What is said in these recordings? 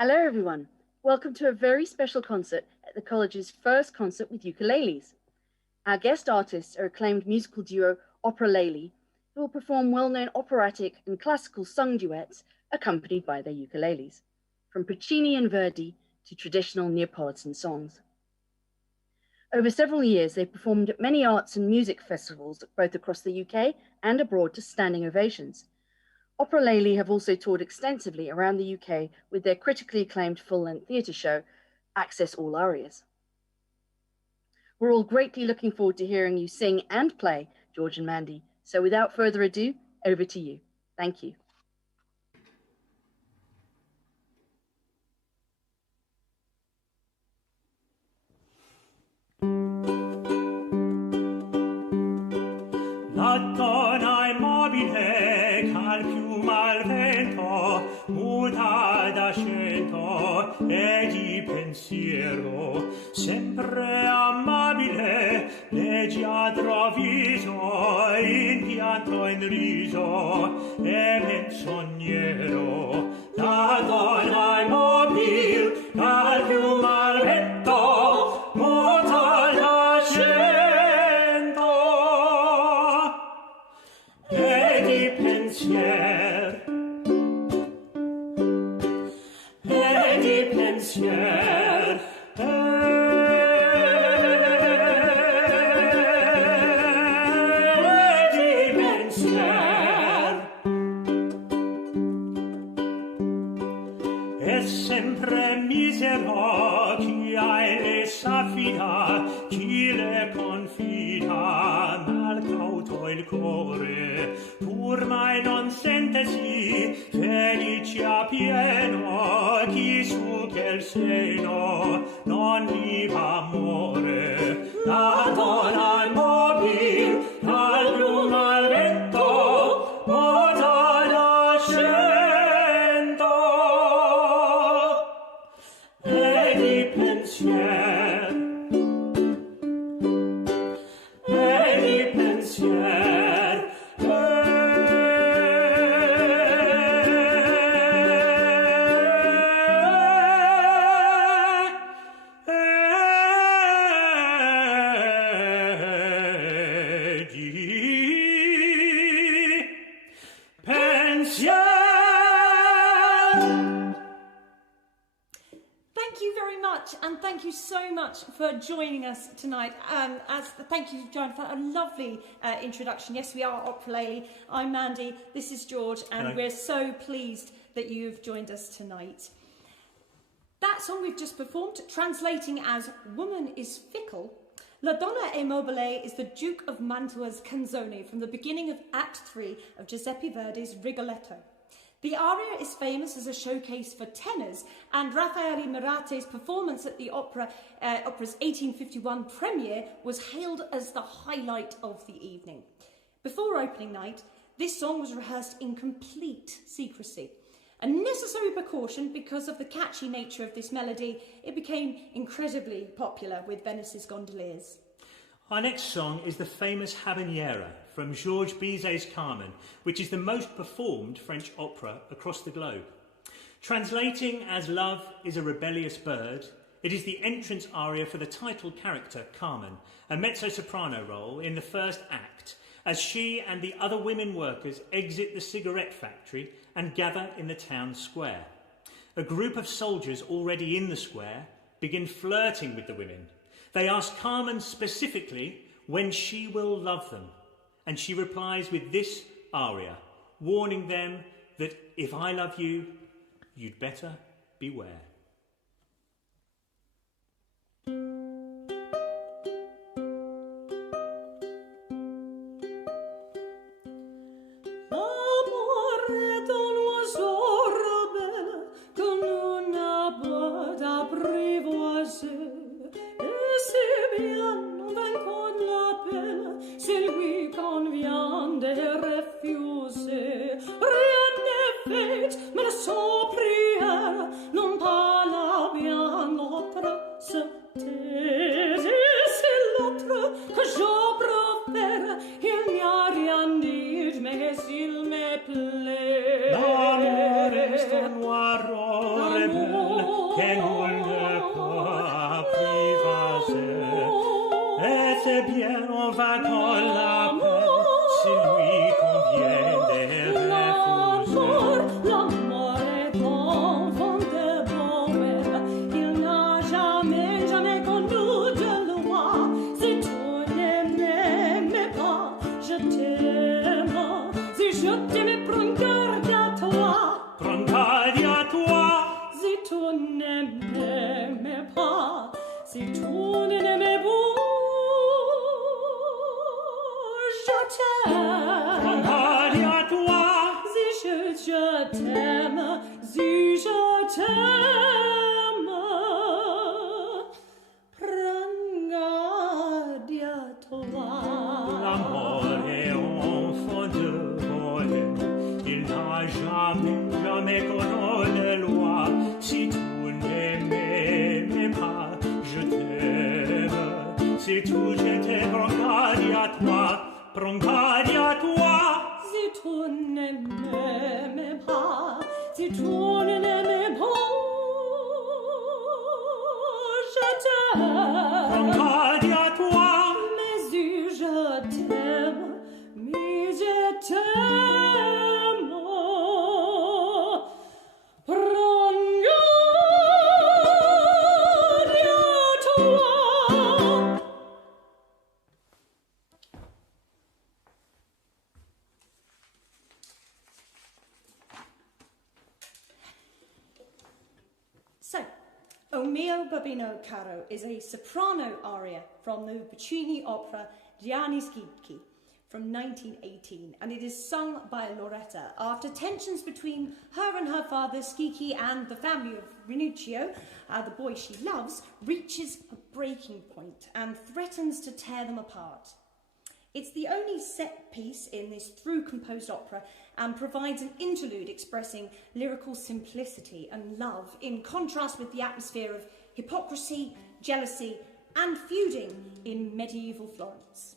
Hello, everyone. Welcome to a very special concert at the college's first concert with ukuleles. Our guest artists are acclaimed musical duo Opera Lely, who will perform well-known operatic and classical sung duets accompanied by their ukuleles, from Puccini and Verdi to traditional Neapolitan songs. Over several years, they've performed at many arts and music festivals, both across the UK and abroad, to standing ovations. Opera Lely have also toured extensively around the UK with their critically acclaimed full-length theatre show, Access All Arias. We're all greatly looking forward to hearing you sing and play, George and Mandy. So without further ado, over to you. Thank you. La donna immobile cal piuma al vento muta d'accento e di pensiero sempre amabile leggiadro viso in pianto in riso e menzognero. La donna immobile cal piuma al vento muta d'accento pensier e di pensier e sempre misero chi ai le s'affida, chi le confida, mal cauto il cuore, pur mai non sentesi felice a pieno, chi su che il seno non viva amore. La donna immobile al piuma al vento muta d'accento e di pensier e di pensier and thank you so much for joining us tonight. Thank you, John, for a lovely introduction. Yes, we are Opera Lely. I'm Mandy, this is George, and Hello. We're so pleased that you've joined us tonight. That song we've just performed, translating as Woman is Fickle, La Donna è Mobile is the Duke of Mantua's canzone from the beginning of Act 3 of Giuseppe Verdi's Rigoletto. The aria is famous as a showcase for tenors, and Raffaele Merate's performance at the opera's 1851 premiere was hailed as the highlight of the evening. Before opening night, this song was rehearsed in complete secrecy. A necessary precaution because of the catchy nature of this melody, it became incredibly popular with Venice's gondoliers. Our next song is the famous Habanera from Georges Bizet's Carmen, which is the most performed French opera across the globe. Translating as Love is a rebellious bird, it is the entrance aria for the title character, Carmen, a mezzo-soprano role in the first act, as she and the other women workers exit the cigarette factory and gather in the town square. A group of soldiers already in the square begin flirting with the women. They ask Carmen specifically when she will love them, and she replies with this aria, warning them that if I love you, you'd better beware. Rien n'est fait, mais la sans prière, non pas Et c'est bien, on va qu'on l'appelle, si lui convient des refuser. L'amour est enfant de poème, il n'a jamais, jamais connu de loi. Si tu ne m'aimais pas, je t'aime. Si je t'aimais, prends garde à toi. Prends garde à toi. Si tu ne m'aimais pas, si tu ne m'aimais pas, je t'aime. Prends garde à toi. Si je t'aime, si je t'aime, prends garde à toi. L'amour est enfant de poème, il n'a jamais, jamais connu de loi. Si tu ne m'aimais pas, je t'aime. Si tu je t'aime, prends garde à toi. Prends garde à toi. Si tu ne m'aimais pas, si tu ne m'aimais pas, je t'aime. Prends garde à toi. Mais si je t'aime, mais je t'aime, prends garde à toi. So, O mio Babbino, Caro is a soprano aria from the Puccini opera Gianni Schicchi from 1918, and it is sung by Loretta after tensions between her and her father Schicchi and the family of Rinuccio, the boy she loves, reaches a breaking point and threatens to tear them apart. It's the only set piece in this through-composed opera and provides an interlude expressing lyrical simplicity and love in contrast with the atmosphere of hypocrisy, jealousy and feuding in medieval Florence.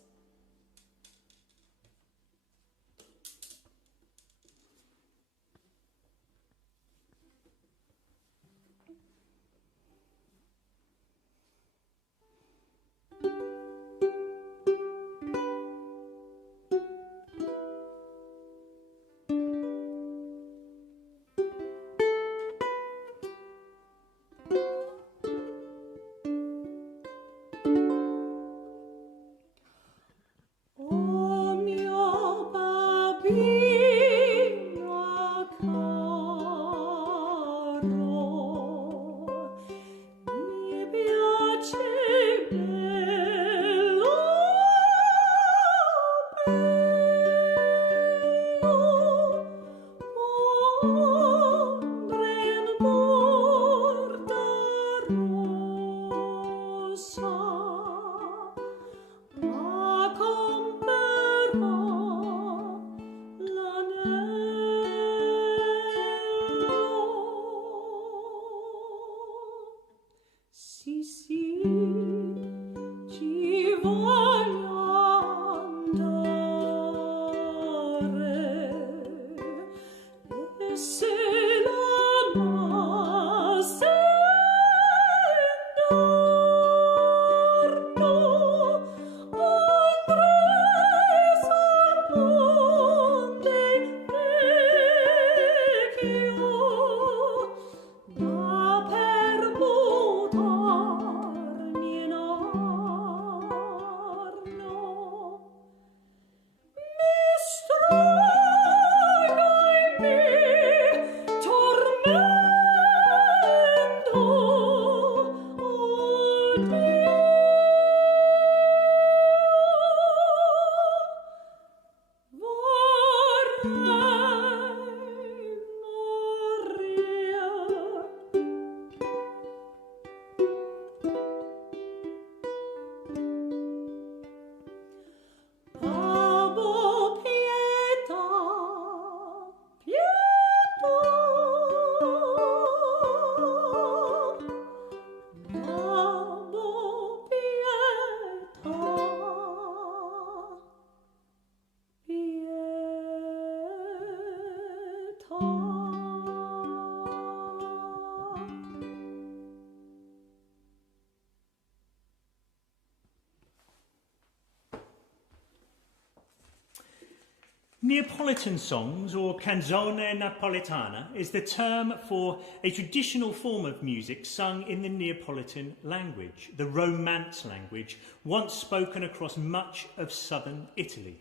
Neapolitan songs, or canzone napoletana, is the term for a traditional form of music sung in the Neapolitan language, the Romance language, once spoken across much of southern Italy.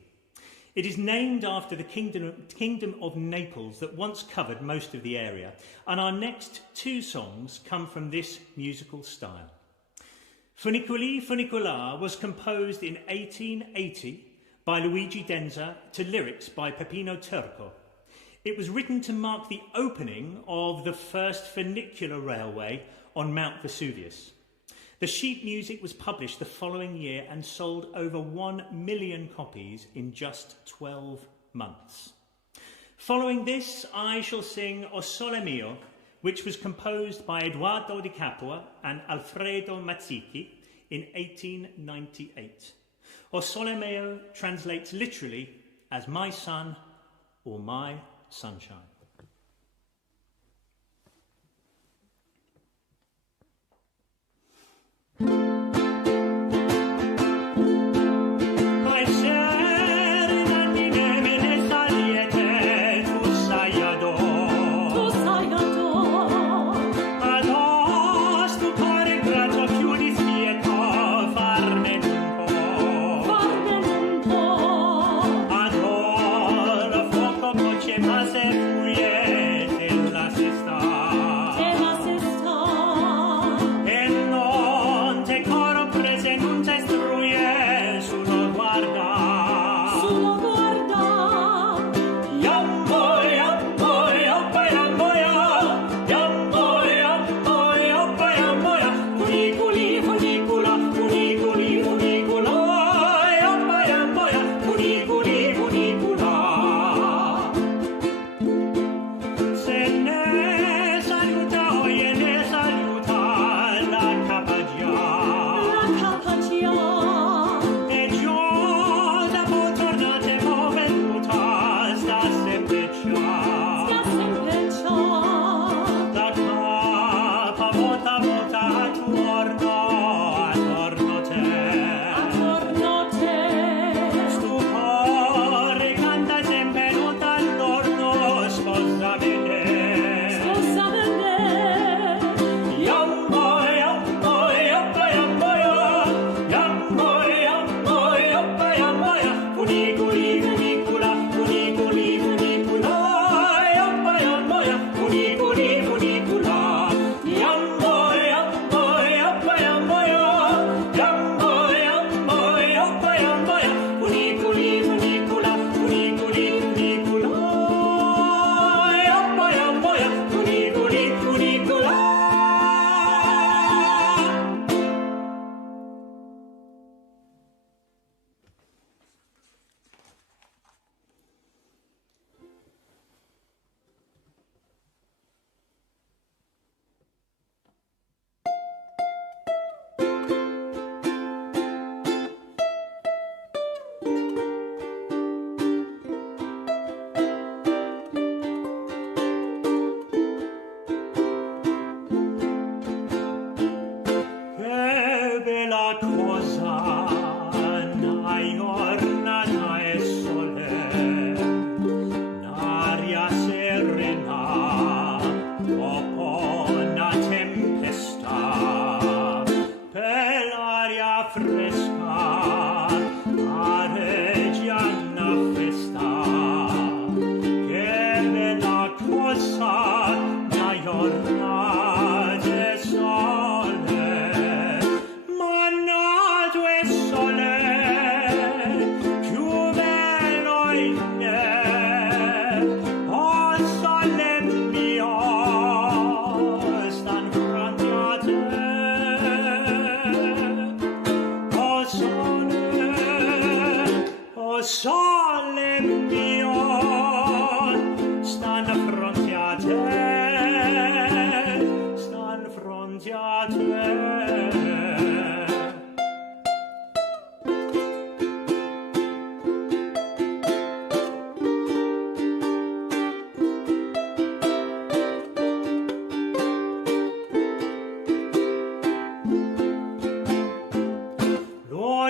It is named after the kingdom of Naples that once covered most of the area, and our next two songs come from this musical style. Funiculi Funicula was composed in 1880 by Luigi Denza to lyrics by Peppino Turco. It was written to mark the opening of the first funicular railway on Mount Vesuvius. The sheet music was published the following year and sold over 1 million copies in just 12 months. Following this, I shall sing O Sole Mio, which was composed by Edoardo di Capua and Alfredo Mazzucchi in 1898. O Sole Mio translates literally as my sun or my sunshine.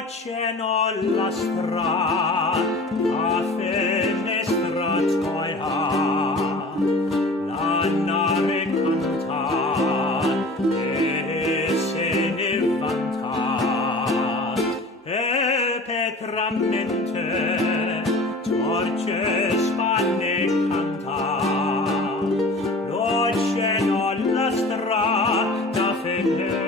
Ceno lastra a fenestra toia la nave canta e se ne vanta e petramente torce spanne canta lo ceno lastra da fenestra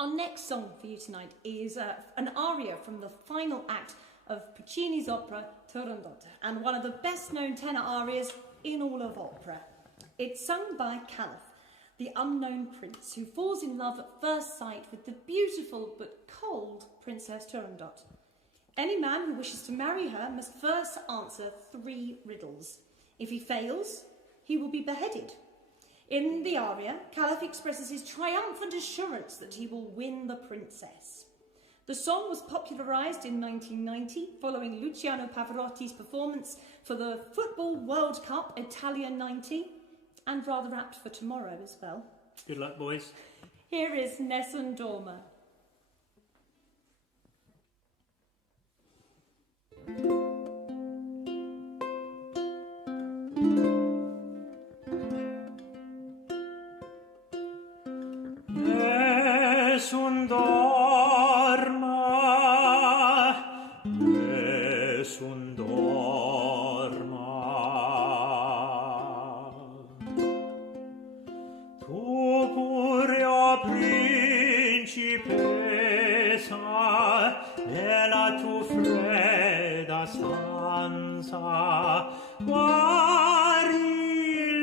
Our next song for you tonight is an aria from the final act of Puccini's opera Turandot, and one of the best-known tenor arias in all of opera. It's sung by Caliph, the unknown prince who falls in love at first sight with the beautiful but cold Princess Turandot. Any man who wishes to marry her must first answer 3 riddles. If he fails, he will be beheaded. In the aria, Caliph expresses his triumphant assurance that he will win the princess. The song was popularised in 1990 following Luciano Pavarotti's performance for the Football World Cup Italia 90, and rather apt for tomorrow as well. Good luck, boys. Here is Nessun Dorma. Nessun dorma, nessun dorma. Tu pure, o principessa, nella tua fredda stanza, guardi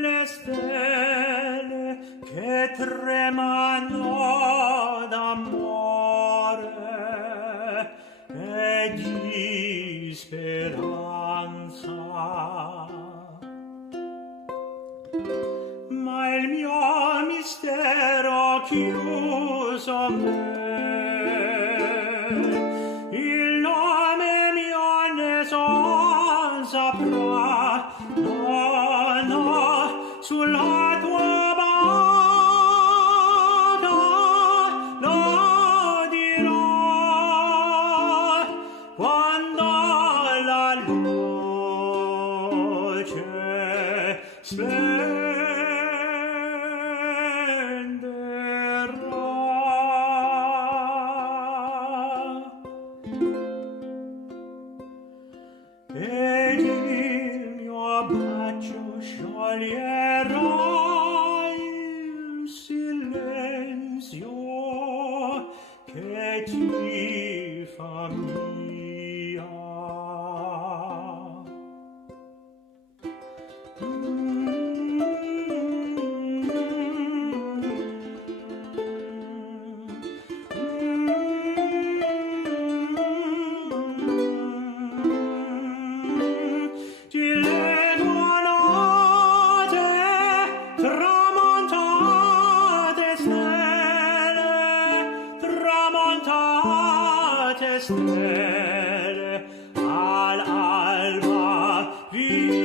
le stelle che tremano d'amore e di speranza. Ma il mio mistero chiuso me, il nome mio ne son saprà, no, no, sulla tua bocca lo dirò quando la luce ed il mio bacio scioglierà il silenzio che ti fa mia. Ti leggo note Thank you.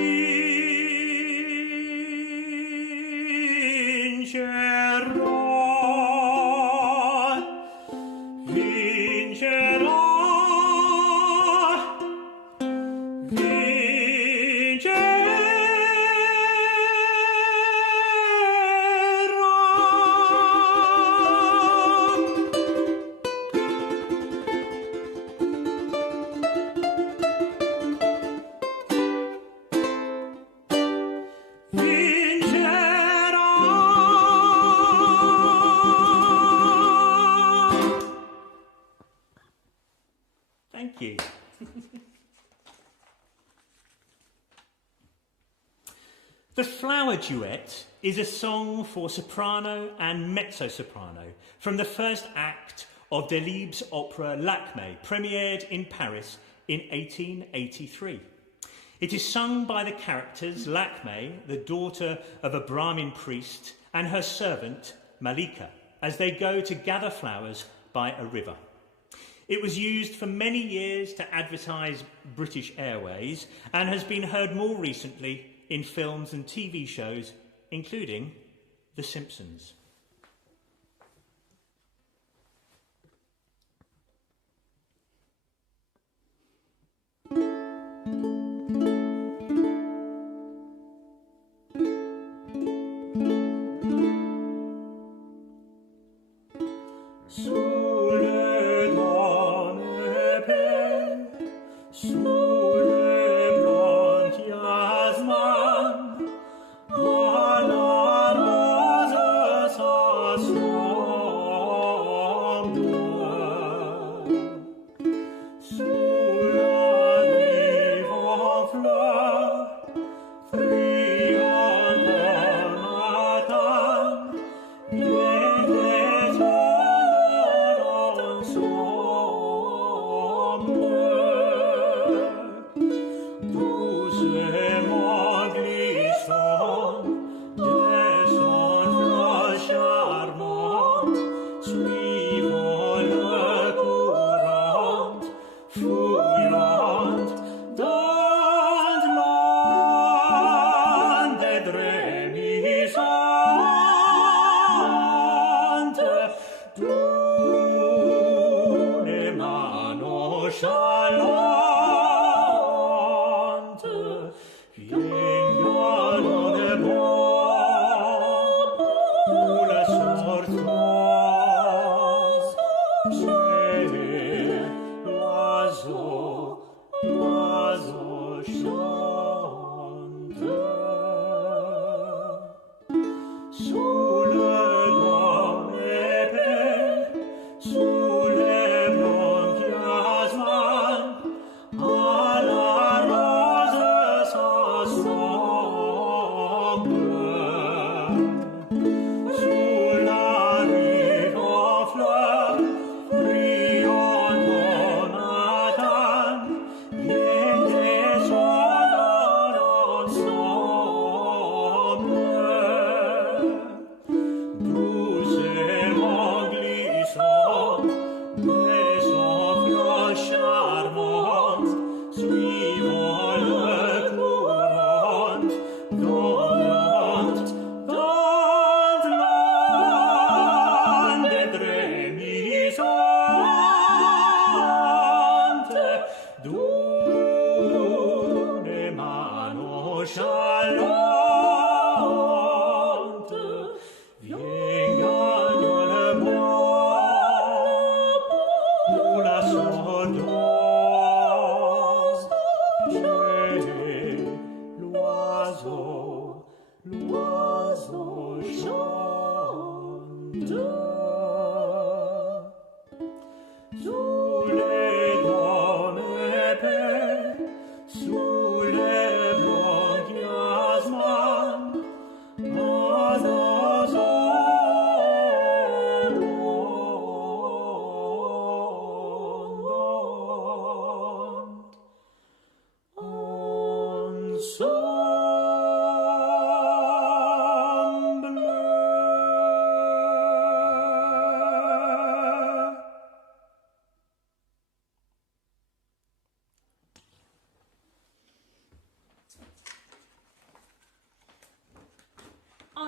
The Flower Duet is a song for soprano and mezzo-soprano from the first act of Delibes' opera L'Acme, premiered in Paris in 1883. It is sung by the characters L'Acme, the daughter of a Brahmin priest, and her servant Malika, as they go to gather flowers by a river. It was used for many years to advertise British Airways and has been heard more recently in films and TV shows, including The Simpsons.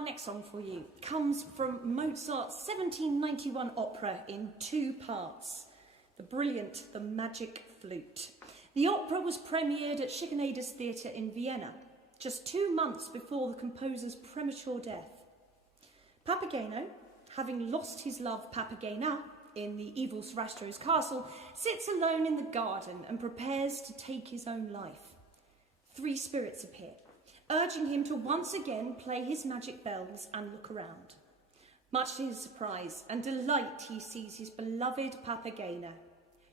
our next song for you comes from Mozart's 1791 opera in 2 parts. The brilliant The Magic Flute. The opera was premiered at Schikaneder's Theatre in Vienna, just 2 months before the composer's premature death. Papageno, having lost his love Papagena in the evil Sarastro's castle, sits alone in the garden and prepares to take his own life. 3 spirits appear, urging him to once again play his magic bells and look around. Much to his surprise and delight, he sees his beloved Papagena.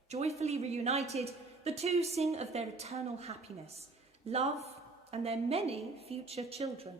Joyfully reunited, the two sing of their eternal happiness, love, and their many future children.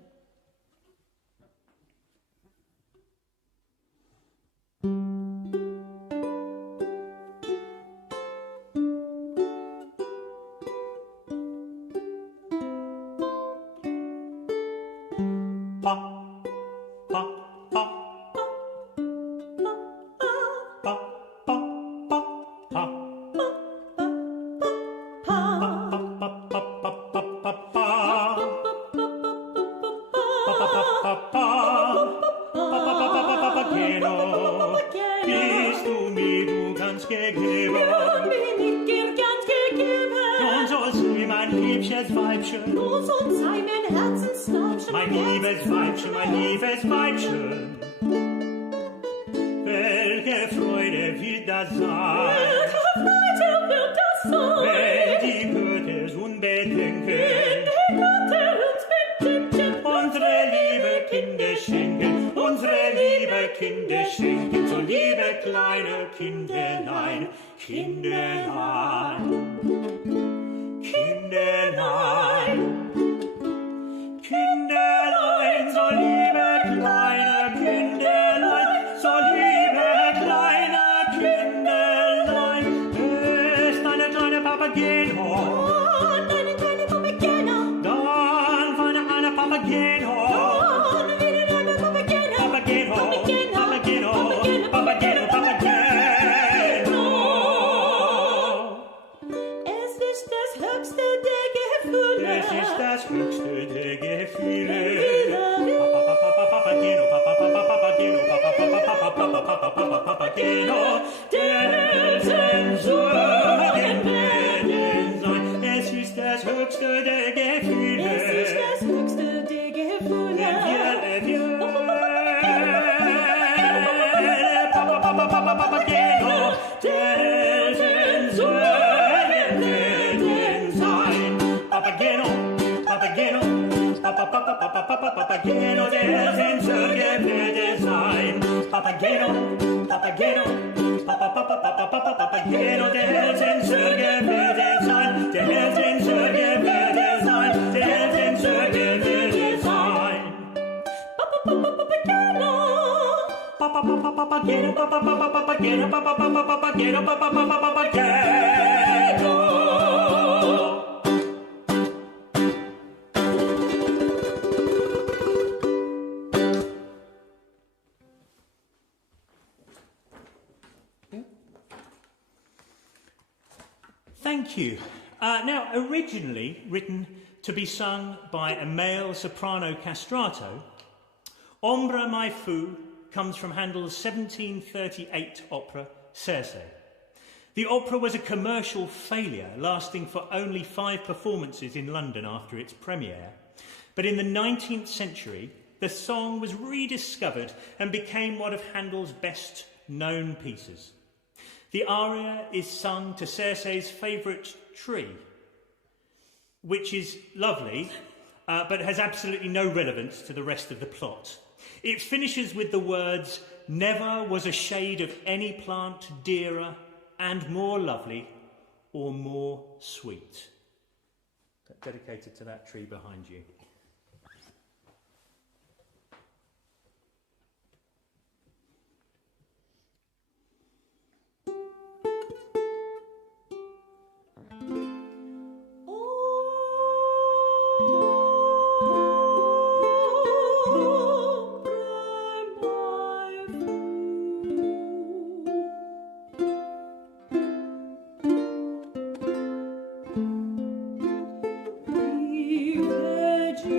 Thank you. Now, originally written to be sung by a male soprano castrato, Ombra Mai Fu comes from Handel's 1738 opera Circe. The opera was a commercial failure, lasting for only 5 performances in London after its premiere. But in the 19th century, the song was rediscovered and became one of Handel's best-known pieces. The aria is sung to Circe's favourite tree, which is lovely, but has absolutely no relevance to the rest of the plot. It finishes with the words, "Never was a shade of any plant dearer and more lovely or more sweet." Dedicated to that tree behind you. Veggie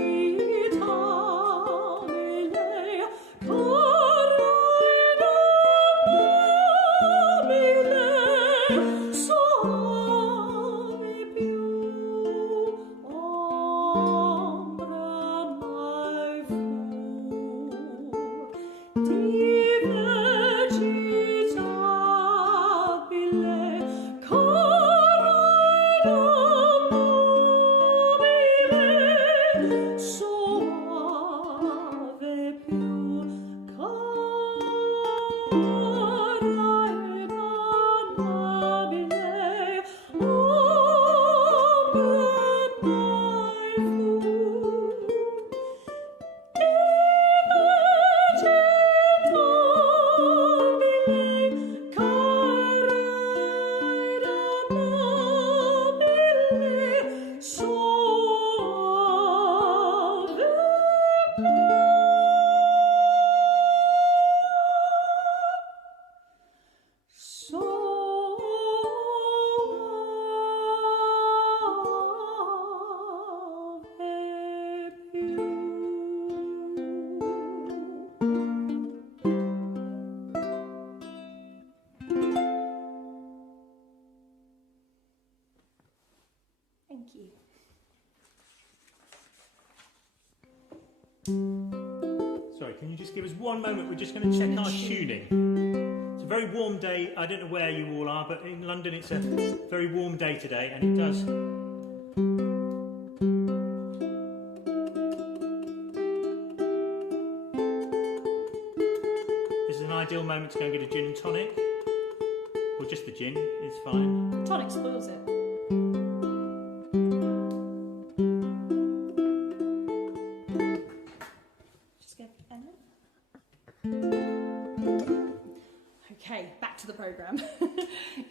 Sorry, can you just give us one moment? We're just going to check our tuning. It's a very warm day. I don't know where you all are, but in London it's a very warm day today, and it does. This is an ideal moment to go and get a gin and tonic. Or just the gin, it's fine. Tonic spoils it. Just get a pen in. Okay, back to the programme.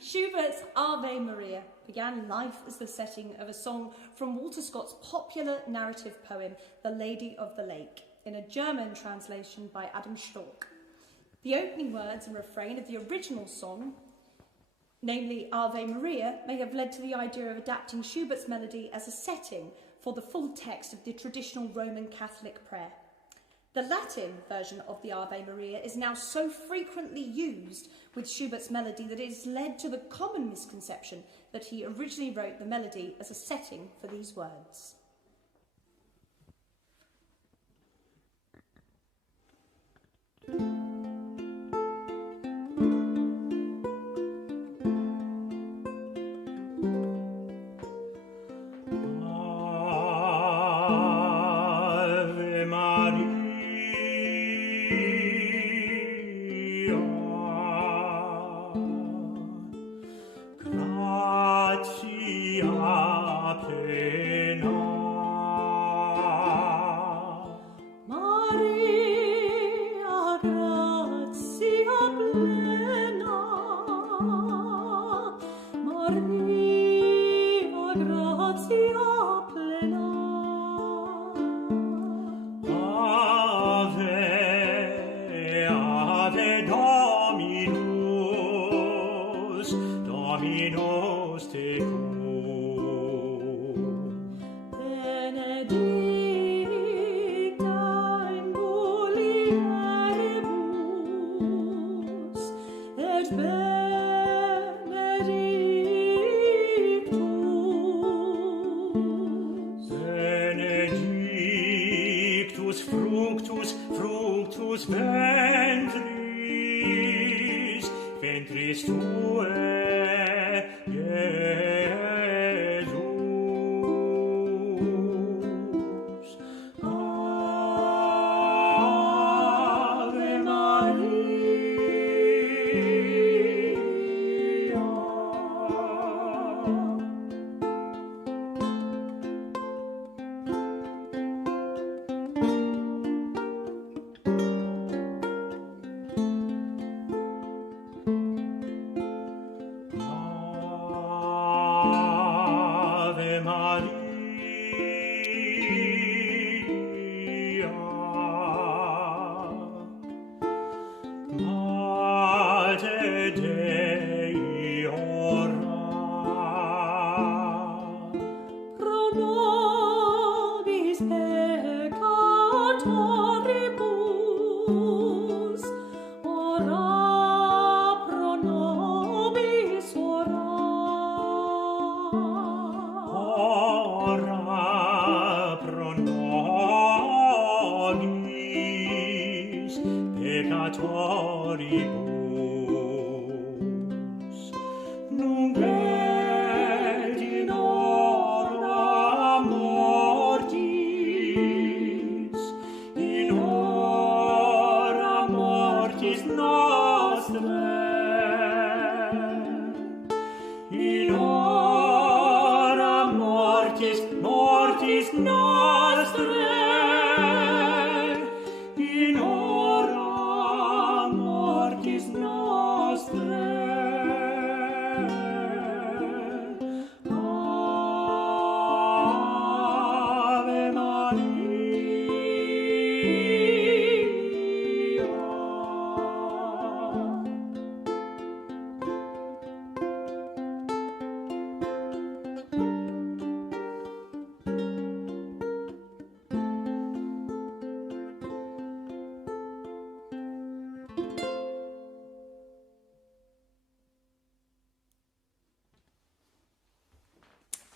Schubert's Ave Maria began life as the setting of a song from Walter Scott's popular narrative poem, The Lady of the Lake, in a German translation by Adam Storck. The opening words and refrain of the original song, namely Ave Maria, may have led to the idea of adapting Schubert's melody as a setting for the full text of the traditional Roman Catholic prayer. The Latin version of the Ave Maria is now so frequently used with Schubert's melody that it has led to the common misconception that he originally wrote the melody as a setting for these words.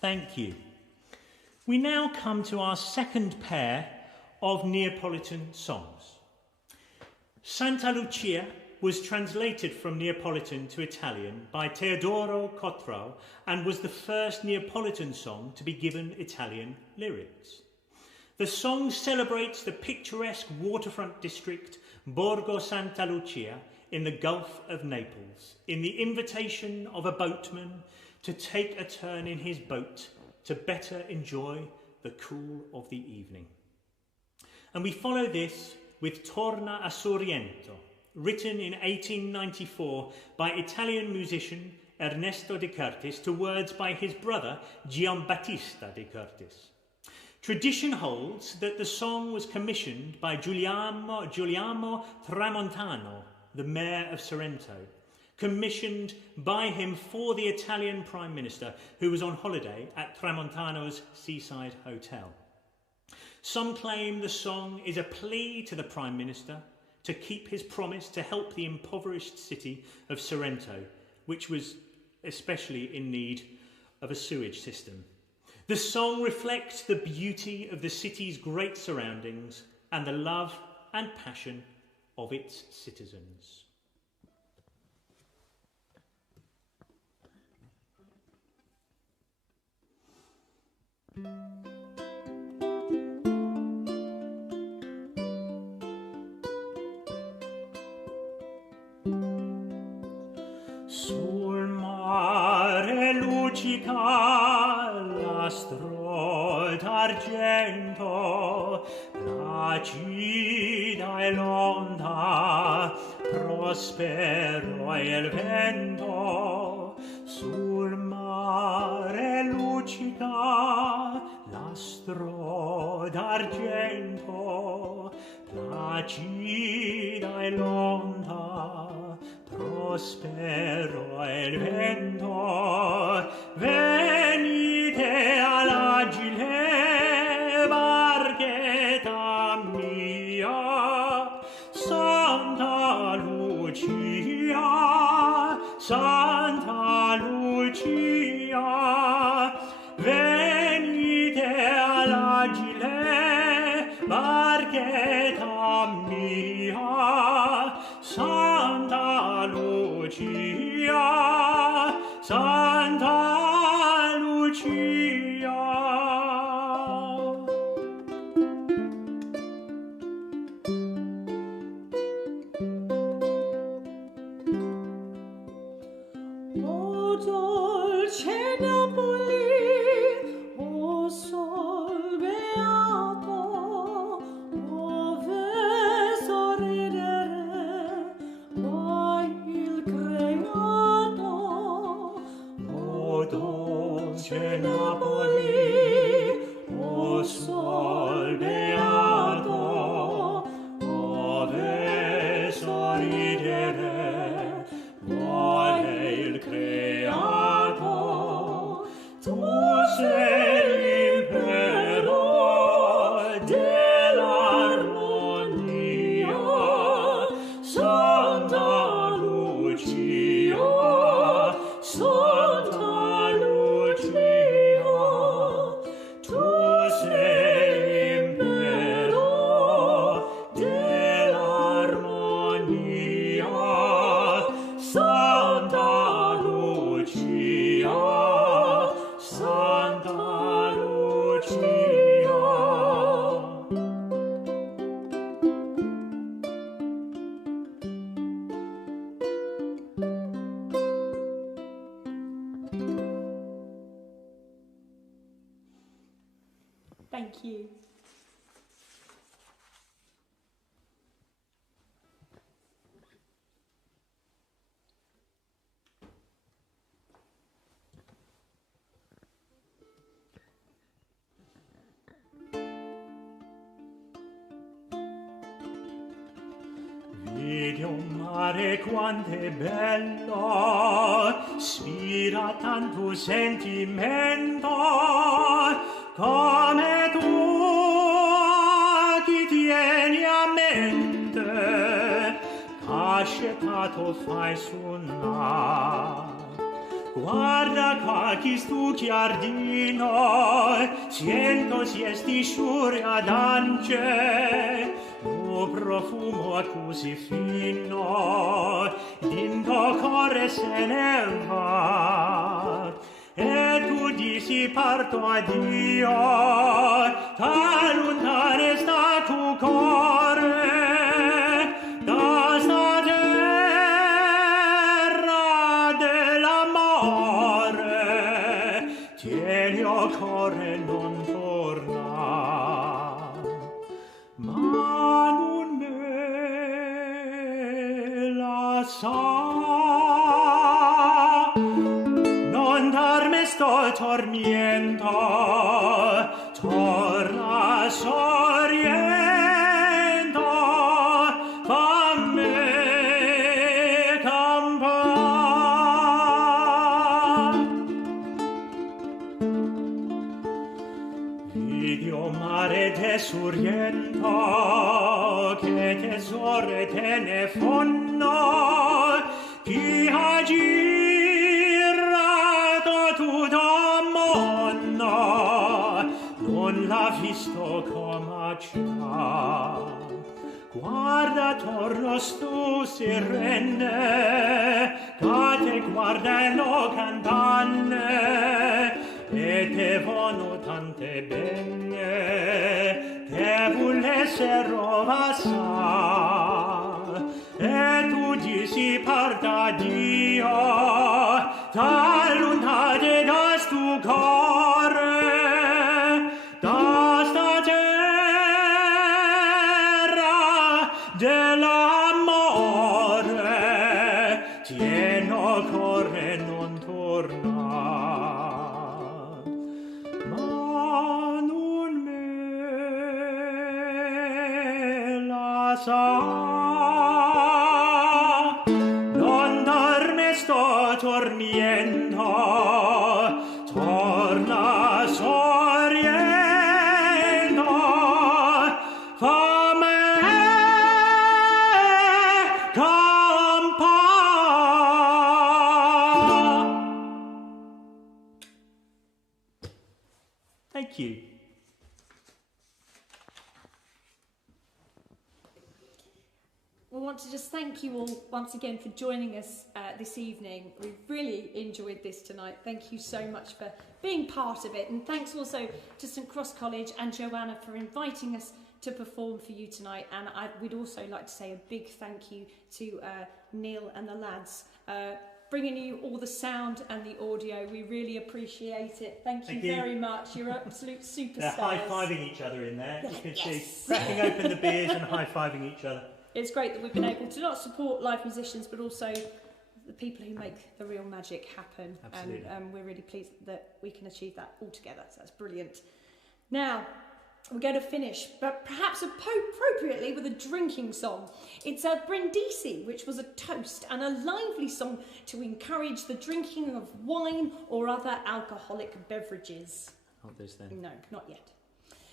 Thank you. We now come to our second pair of Neapolitan songs. Santa Lucia was translated from Neapolitan to Italian by Teodoro Cottrau and was the first Neapolitan song to be given Italian lyrics. The song celebrates the picturesque waterfront district Borgo Santa Lucia in the Gulf of Naples, in the invitation of a boatman to take a turn in his boat to better enjoy the cool of the evening. And we follow this with Torna a Sorrento, written in 1894 by Italian musician Ernesto de Curtis to words by his brother Giambattista de Curtis. Tradition holds that the song was commissioned by Giuliano Tramontano, the mayor of Sorrento, commissioned by him for the Italian Prime Minister who was on holiday at Tramontano's seaside hotel. Some claim the song is a plea to the Prime Minister to keep his promise to help the impoverished city of Sorrento, which was especially in need of a sewage system. The song reflects the beauty of the city's great surroundings and the love and passion of its citizens. Sul mare luccica l'astro d'argento, placida e l'onda, prospero è il vento. Sul mare luccica l'astro d'argento, placida è l'onda, prospero è il vento. Venite all'agile barchetta mia, Santa Lucia, Santa Lucia. Venite all'agile barchetta mia, Santa Lucia, Santa Lucia. O dolce Napoli, o sol beato, ove sorridere vai il creato. O dolce Napoli, o sol beato, ove sorridere vuole il creato. Tu sei il pero dell'armonia, Santa Lucia, Santa Lucia. Tu sei il pero dell'armonia, Santa Lucia, Santa Lucia. Thank you. Vedi un mare quant'è bello, spira tanto sentimento, come tu ti tieni a mente, cascecato fai suonar. Guarda qua chi stu giardino, siento siesti sciuria d'ance, lo profumo così fino, d'into core se ne va. E tu dici parto addio, ta lontane sta tu core, da sta terra dell'amore, tieni o core non torna, ma non me la sa. Sto tormiento, torna sorriendo, fammi campar. Video mare te sorriento, che tesore te ne fonno, chi agì non l'ha visto come c'ha. Guarda torno stu sirene, che te guardano cantanne, e te vono tante bene, te volessero passar. E tu dici parta Dio, ta lontane da stu core, da sta terra dell'amore, tieno core non torna, ma non me la sa. Non dorme sto tormiendo, torna sorriendo, fammi campar. Thank you. We want to just thank you all once again for joining us this evening. We've really enjoyed this tonight. Thank you so much for being part of it. And thanks also to St Cross College and Joanna for inviting us to perform for you tonight. And we'd also like to say a big thank you to Neil and the lads, bringing you all the sound and the audio. We really appreciate it. Thank you very much. You're absolute superstars. They're high-fiving each other in there. You can see cracking open the beers and high-fiving each other. It's great that we've been able to not support live musicians, but also the people who make the real magic happen. Absolutely. And we're really pleased that we can achieve that all together. So that's brilliant. Now, we're going to finish, but perhaps appropriately with a drinking song. It's a brindisi, which was a toast and a lively song to encourage the drinking of wine or other alcoholic beverages. Hold this then. No, not yet.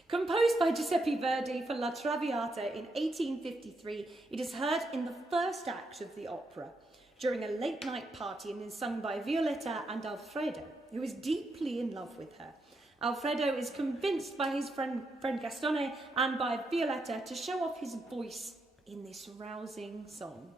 Composed by Giuseppe Verdi for La Traviata in 1853, it is heard in the first act of the opera during a late-night party and is sung by Violetta and Alfredo, who is deeply in love with her. Alfredo is convinced by his friend Gastone and by Violetta to show off his voice in this rousing song.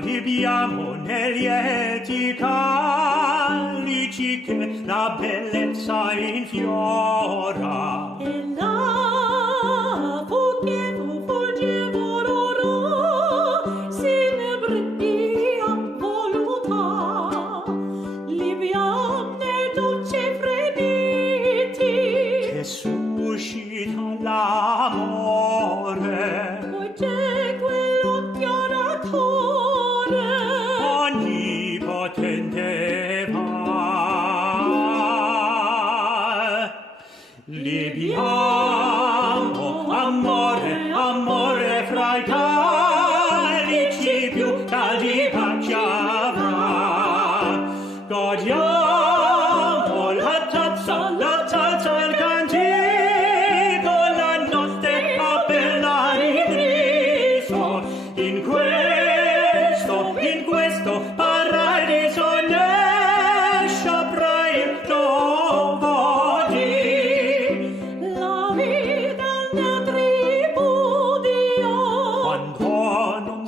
Libiamo negli eti calici che la bellezza infiora. E là fulgevo l'oro, sinebria voluta, libiane dolce fremiti, che suscita l'amore. poi c'è quell'occhio Onnipotente va,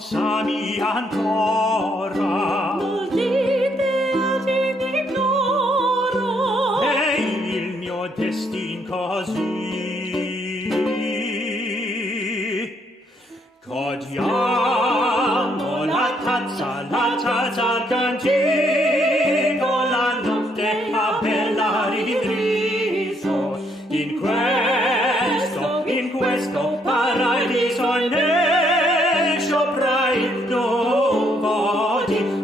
pensami ancora. Non dite altri mi ignoro. E il mio destin così. Godiamo la tazza argentino, la notte a bella riso. In questo paradiso ne soprai l'uomo di il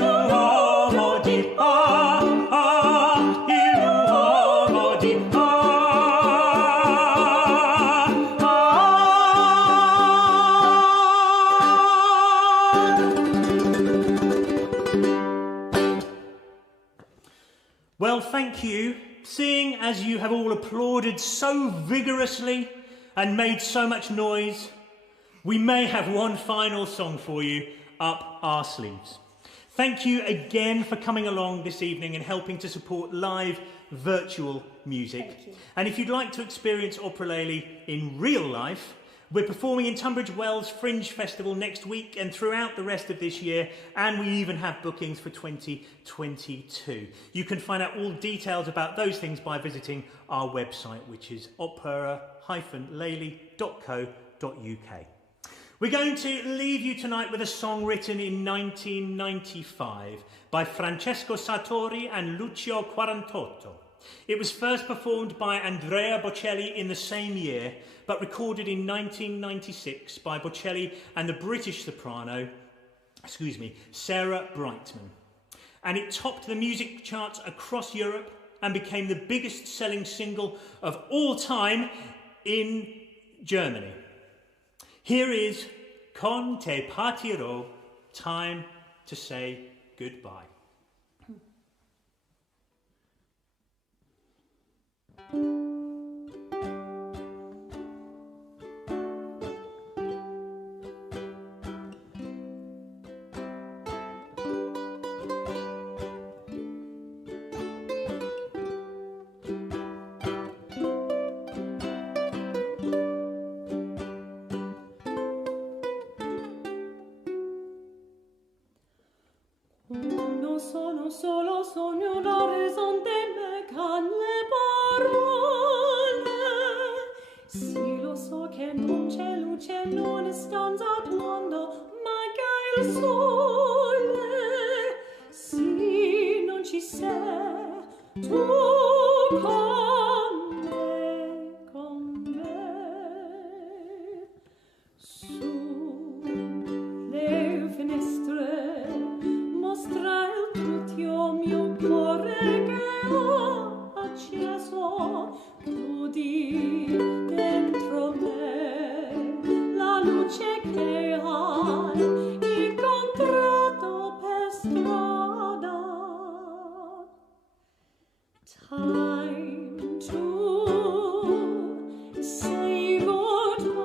uomo di il uomo di Well, thank you. Seeing as you have all applauded so vigorously and made so much noise, we may have one final song for you up our sleeves. Thank you again for coming along this evening and helping to support live virtual music. Thank you. And if you'd like to experience Opera Lely in real life, we're performing in Tunbridge Wells Fringe Festival next week and throughout the rest of this year, and we even have bookings for 2022. You can find out all details about those things by visiting our website, which is opera-lely.co.uk. We're going to leave you tonight with a song written in 1995 by Francesco Sartori and Lucia Quarantotto. It was first performed by Andrea Bocelli in the same year, but recorded in 1996 by Bocelli and the British soprano, Sarah Brightman. And it topped the music charts across Europe and became the biggest selling single of all time in Germany. Here is Con Te Partirò, Time to Say Goodbye. Solo sogno l'orizzonte me can le parole. Sì, lo so che non c'è luce in una stanza quando manca il sole. Sì, non ci sei tu con me. Sulle finestre mostra il mio cuore che ho acceso, chiudi dentro me la luce che hai incontrato per strada. Time to say goodbye.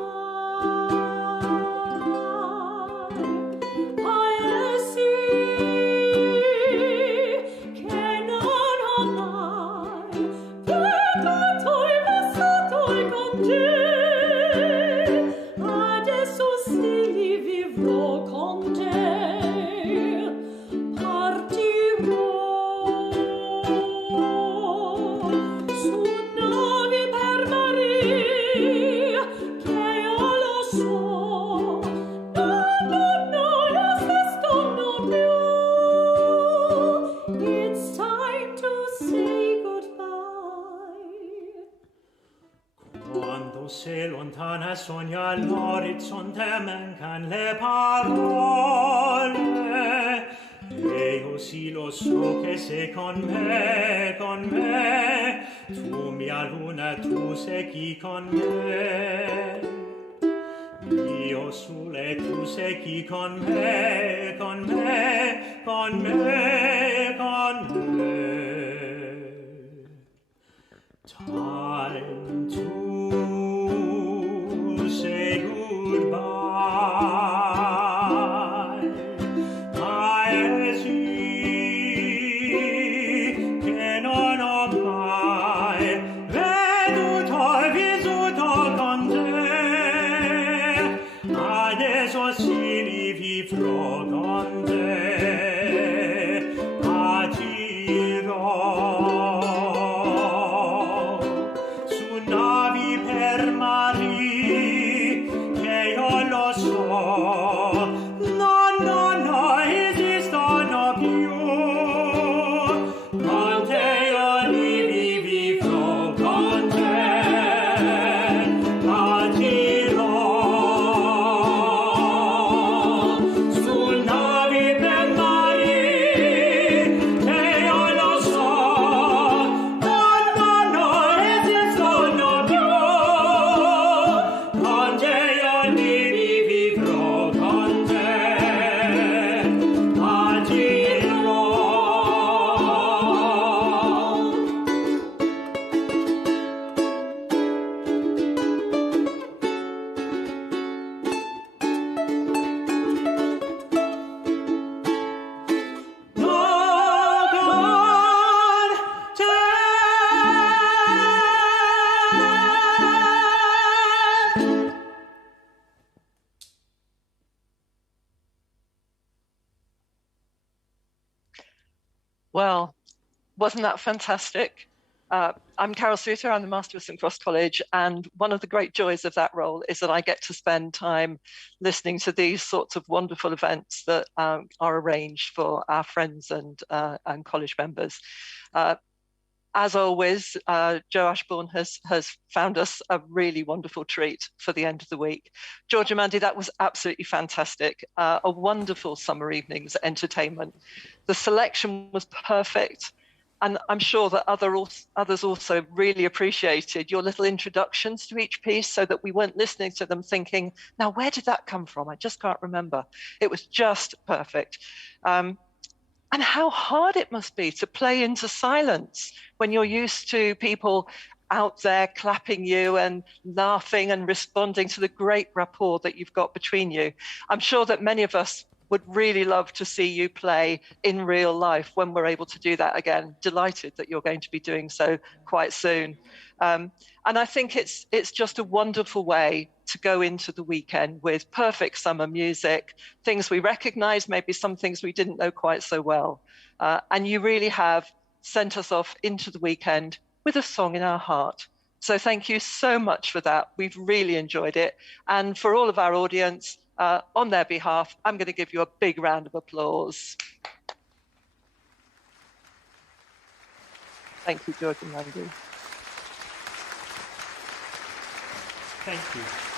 Sogna all'orizzonte mancan le parole e io sì lo so che sei con me, tu mia luna, tu sei chi con me, io sole, tu sei chi con me, time to say goodbye. Paesi che non ho mai veduto e vissuto con te. Well, wasn't that fantastic? I'm Caro, I'm the Master of St. Cross College, and one of the great joys of that role is that I get to spend time listening to these sorts of wonderful events that are arranged for our friends and college members. As always, Joe Ashbourne has found us a really wonderful treat for the end of the week. George and Mandy, that was absolutely fantastic. A wonderful summer evening's entertainment. The selection was perfect. And I'm sure that others also really appreciated your little introductions to each piece so that we weren't listening to them thinking, now, where did that come from? I just can't remember. It was just perfect. And how hard it must be to play into silence when you're used to people out there clapping you and laughing and responding to the great rapport that you've got between you. I'm sure that many of us would really love to see you play in real life when we're able to do that again. Delighted that you're going to be doing so quite soon. And I think it's just a wonderful way to go into the weekend with perfect summer music, things we recognize, maybe some things we didn't know quite so well. And you really have sent us off into the weekend with a song in our heart. So thank you so much for that. We've really enjoyed it. And for all of our audience, on their behalf, I'm going to give you a big round of applause. Thank you, George and Mandy. Thank you.